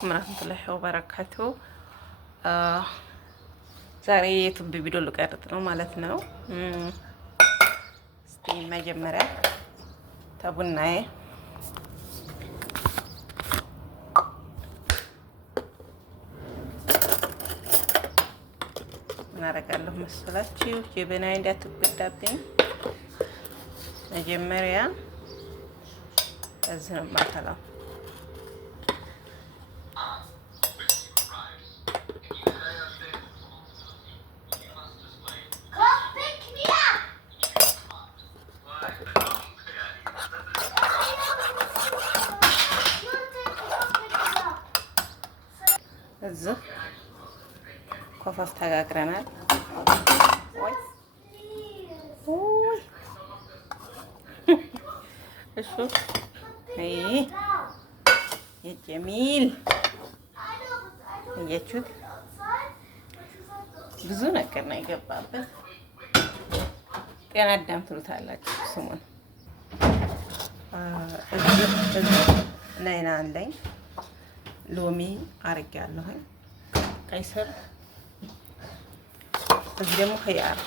ወራህመቱላሂ ወበረካቱ። ዛሬ የዩቲዩብ ቪዲዮ ልቀርጥ ነው ማለት ነው። እስቲ መጀመሪያ ተቡናዬ ምን አደርጋለሁ መሰላችሁ? ጀበናዬ እንዳትጎዳብኝ መጀመሪያ እዚህ ነው የማፈላው። እዚህ ኮፈፍ ተጋግረናል። እሺ የጀሚል እያችሁት ብዙ ነገር ነው የገባበት። ጤና አዳም ትሉታላችሁ ስሙን። እዚህ ነይና አለኝ ሎሚ አርጌያለሁ፣ ቀይ ስር፣ እዚህ ደግሞ ኸያር